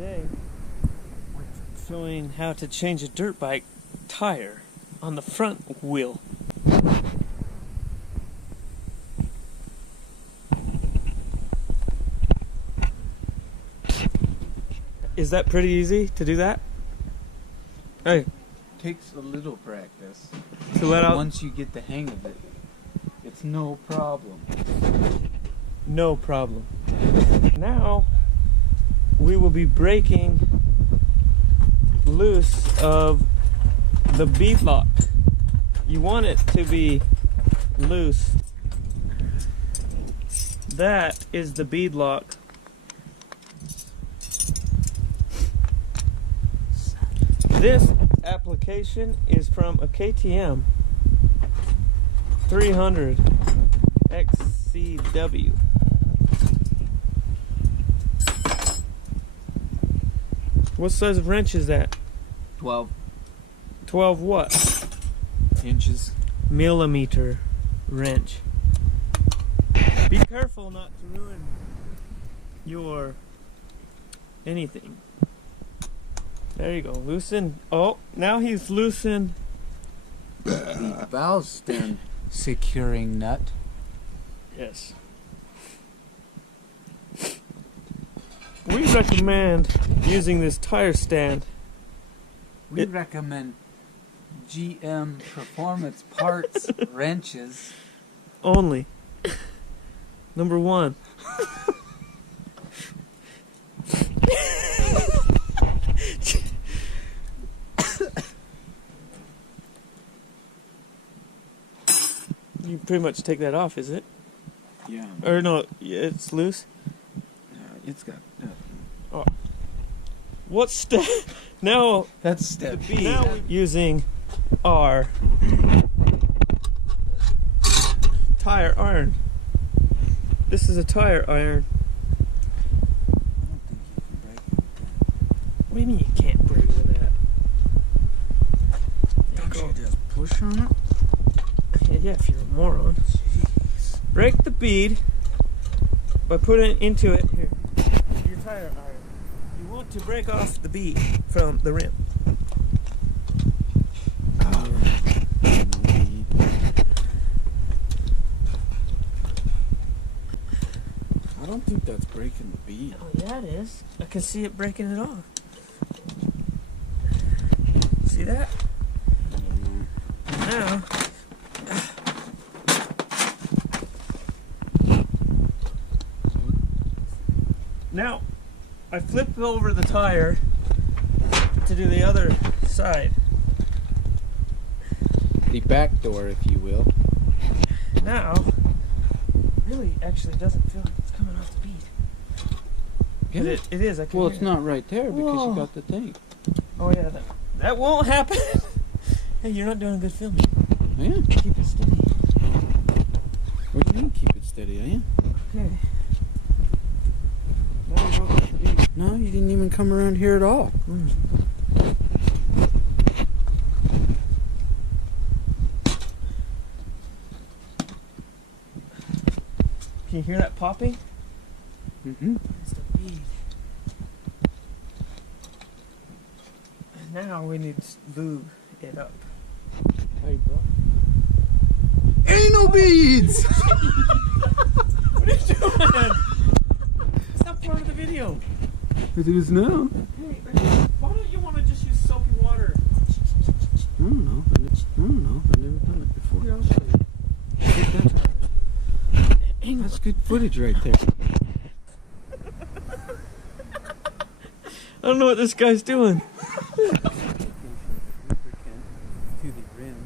Today, we're showing how to change a dirt bike tire on the front wheel. Is that pretty easy to do that? Hey, Takes a little practice. to let out. Once you get the hang of it, it's no problem. No problem. Now we will be breaking loose of the bead lock. You want it to be loose. That is the bead lock. This application is from a KTM 300 XCW. What size of wrench is that? 12 12 what? inches. Millimeter wrench. Be careful not to ruin your anything. There you go. Loosen. Oh, now he's loosened. The valve stem securing nut. Yes. We recommend using this tire stand. We recommend GM Performance Parts wrenches. Only. Number 1. You pretty much take that off, is it? Yeah. Or no, it's loose. It's got. What step? Now That's step B. Now we're using our tire iron. This is a tire iron. I don't think you can break it with that. What do you mean you can't break with that? Don't you just push on it? Yeah, if you're a moron. Jeez. Break the bead by putting it into it here. Your tire iron. You want to break off the bead from the rim. I don't think that's breaking the bead. Oh yeah, it is. I can see it breaking it off. See that? Now. Now, I flip over the tire to do the other side. The back door, if you will. Now, really actually doesn't feel like it's coming off the bead. But it is, I can Well, hear it's it. not right there because Whoa. you got the thing. Oh yeah, that won't happen. Hey, you're not doing a good filming. Yeah. Keep it steady. What do you mean keep it steady? I am. Okay. Now we broke off the bead. No, you didn't even come around here at all. Can you hear that popping? Mm-hmm. It's the bead. And now we need to lube it up. Hey, bro. Ain't no beads! What are you doing? It's not part of the video. It is now. Hey, why don't you want to just use soapy water? I don't know. I've never done it before. Here, I'll show you. That's good footage right there. I don't know what this guy's doing. To the rim.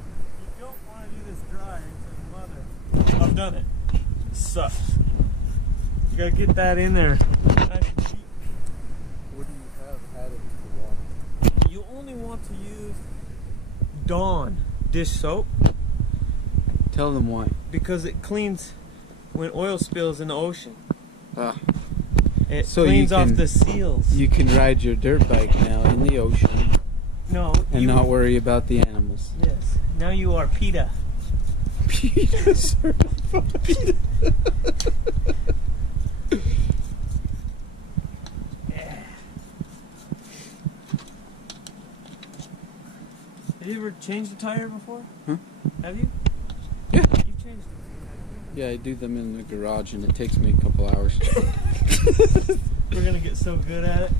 You don't want to do this dry into the mother. I've done it. It sucks. You gotta get that in there. What do you have added to the water? You only want to use Dawn dish soap Tell them why. because it cleans when oil spills in the ocean. Ah. It So cleans you off can- the seals. You can ride your dirt bike now in the ocean No, and you, not worry about the animals. Yes. Now you are PETA. PETA certified. changed the tire before? Huh? Have you? Yeah. You've changed it. Yeah, I do them in the garage and it takes me a couple hours. We're gonna get so good at it.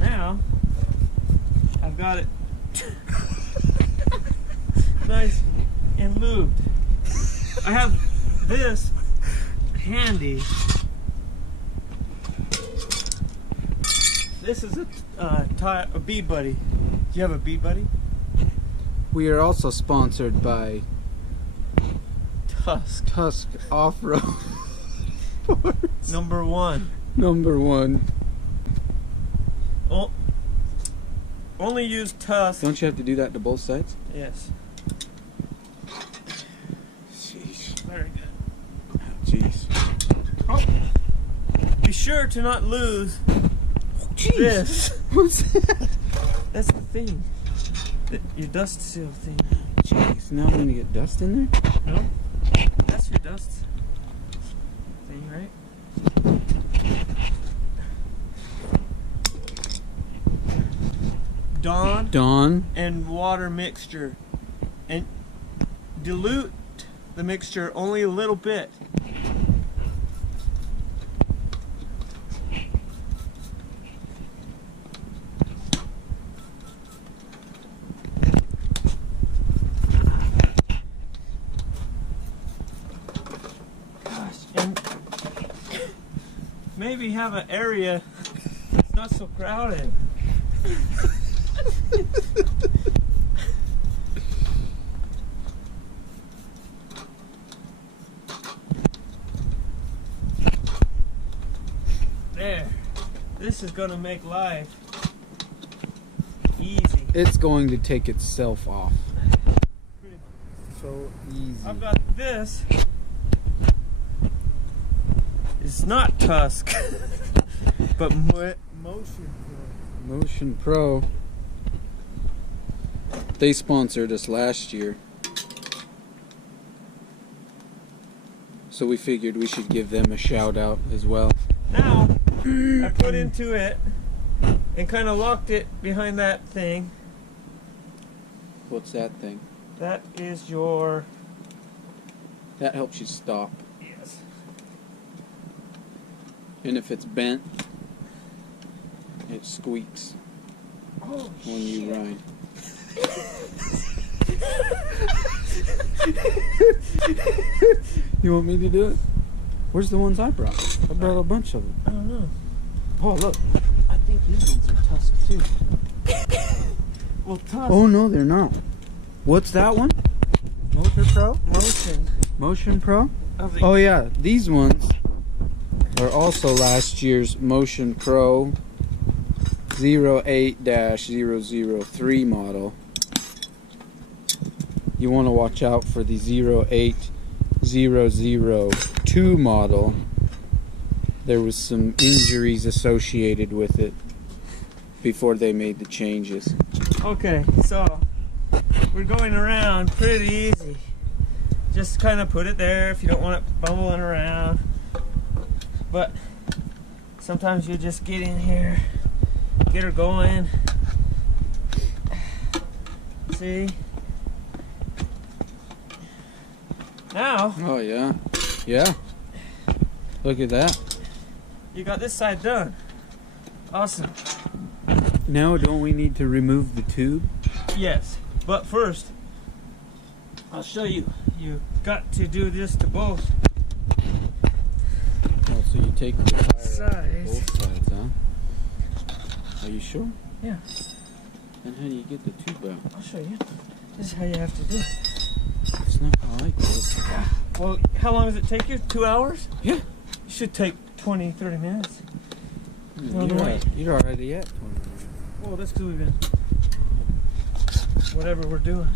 Now, I've got it nice and lubed. I have this handy. This is a Bee Buddy. Do you have a Bee Buddy? We are also sponsored by Tusk. Off-Road. Number 1. Number 1. Only use Tusk. Don't you have to do that to both sides? Yes. Jeez. Very good. Jeez. Oh. Be sure to not lose this. What's that? That's the thing. Your dust seal thing. Jeez, now I'm gonna get dust in there? No? That's your dust thing, right? Dawn and water mixture. And dilute the mixture only a little bit. And maybe have an area that's not so crowded. There. This is going to make life easy. It's going to take itself off. So easy. I've got this. It's not Tusk, but Motion Pro. Motion Pro. They sponsored us last year. So we figured we should give them a shout out as well. Now, I put into it and kind of locked it behind that thing. What's that thing? That is your... That helps you stop. Yes. And if it's bent, it squeaks Oh, when you shit. ride. You want me to do it? Where's the ones I brought? I brought a bunch of them. I don't know. Oh, look. I think these ones are Tusk too. Well, Tusk. Oh, no, they're not. What's that one? Motor Pro? Motion Pro? Of the Oh, yeah. These ones are also last year's Motion Pro 08-003 model. You want to watch out for the 08002 model. There was some injuries associated with it before they made the changes. Okay, so we're going around pretty easy. Just kind of put it there if you don't want it bumbling around. But sometimes you just get in here, get her going. See? Now, Oh, yeah. Yeah. Look at that. you got this side done. Awesome. Now, don't we need to remove the tube? Yes, but first, I'll show you. You got to do this to both Oh, so you take the tire out sides. both sides, huh? Are you sure? Yeah, Then how do you get the tube out? I'll show you. This is how you have to do it. It's not how I get it. Well, how long does it take you? 2 hours? Yeah. It should take 20, 30 minutes. You're already at 20 minutes. Well, that's because we've been... whatever we're doing.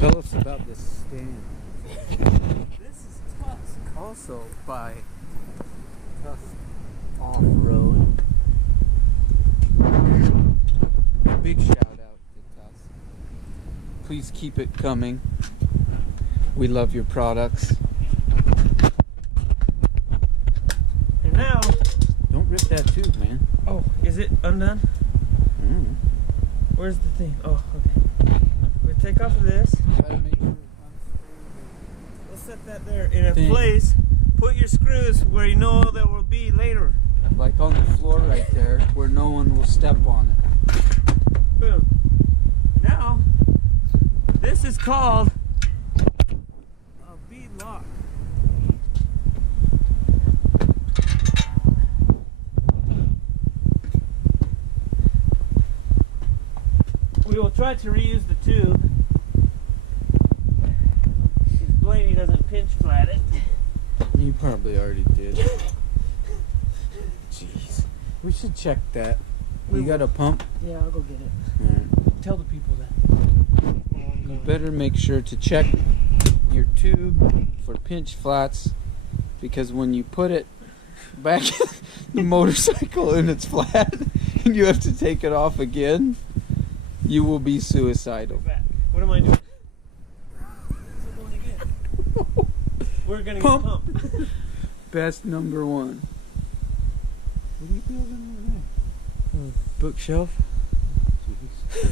Tell us about this stand. This is Tusk. Also by Tusk Off-Road. Big shout out to Tusk. Please keep it coming. We love your products. Oh, is it undone? Mm. Where's the thing? Oh, okay. We take off of this. Gotta make sure We'll set that there in a Thing. place. Put your screws where you know there will be later. like on the floor right there, where no one will step on it. Boom. Now, this is called a bead lock. We will try to reuse the tube if Blaney doesn't pinch flat it. You probably already did. Jeez. We should check that. You got a pump? Yeah, I'll go get it. Alright. Tell the people that. You better make sure to check your tube for pinch flats, because when you put it back in the motorcycle and it's flat and you have to take it off again, you will be suicidal. What am I doing? We're gonna Pump. get pumped. Best number one. What are you building over there? Bookshelf? Jeez.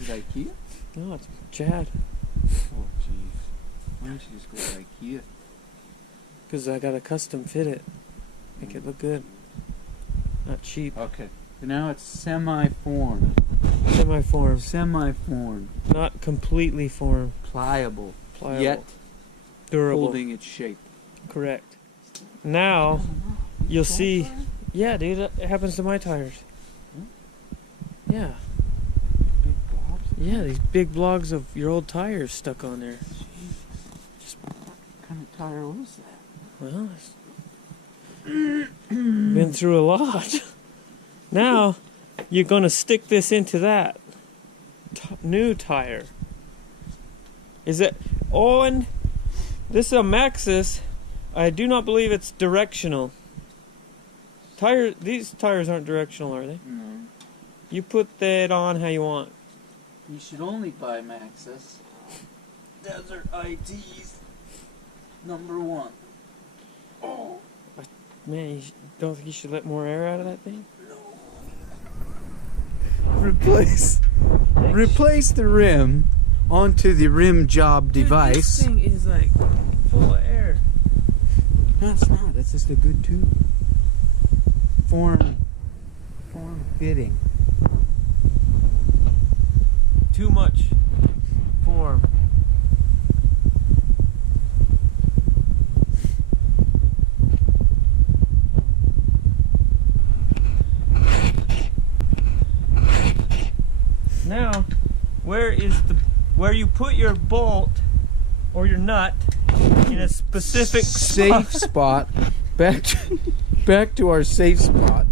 Is it IKEA? No, it's Chad. Oh, jeez. Why don't you just go to IKEA? Because I gotta custom fit it. Make it look good. Not cheap. Okay. So now it's semi-formed. Semi-form. Semi-formed. Not completely formed. Pliable. Pliable. Yet Durable. holding its shape. Correct. Now, you'll see. Yeah, dude, it happens to my tires. Yeah. Big blobs. Yeah, these big blogs of your old tires stuck on there. What kind of tire was that? Well, it's been through a lot. Now, you're going to stick this into that new tire. Is it? Oh, and this is a Maxxis. I do not believe it's directional. These tires aren't directional, are they? No. You put that on how you want. You should only buy Maxxis. Desert ITs. Number one. Oh. Man, don't think you should let more air out of that thing? Replace the rim onto the rim job Dude, device. This thing is like full of air. No, it's not. It's just a good tube. Form fitting. Too much form. Now, where you put your bolt or your nut in a specific Safe spot. Back to our safe spot.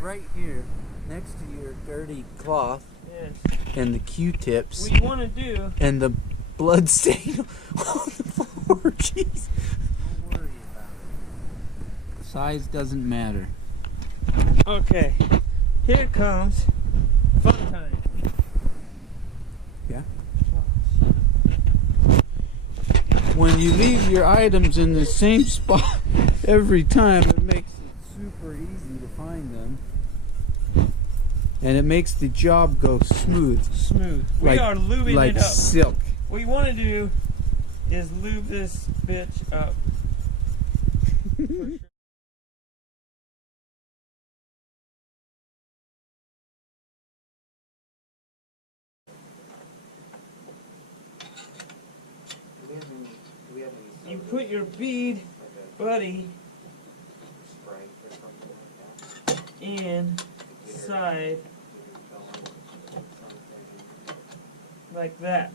Right here, next to your dirty cloth Yes. and the Q-tips What you want to do? and the blood stain on the floor. Jeez. Don't worry about it. Size doesn't matter. Okay, here comes fun time. Yeah. When you leave your items in the same spot every time, it makes it super easy to find them. And it makes the job go smooth. Smooth. Like- We are lubing like it up. silk. What you want to do is lube this bitch up. For sure. You put your bead, buddy, inside like that.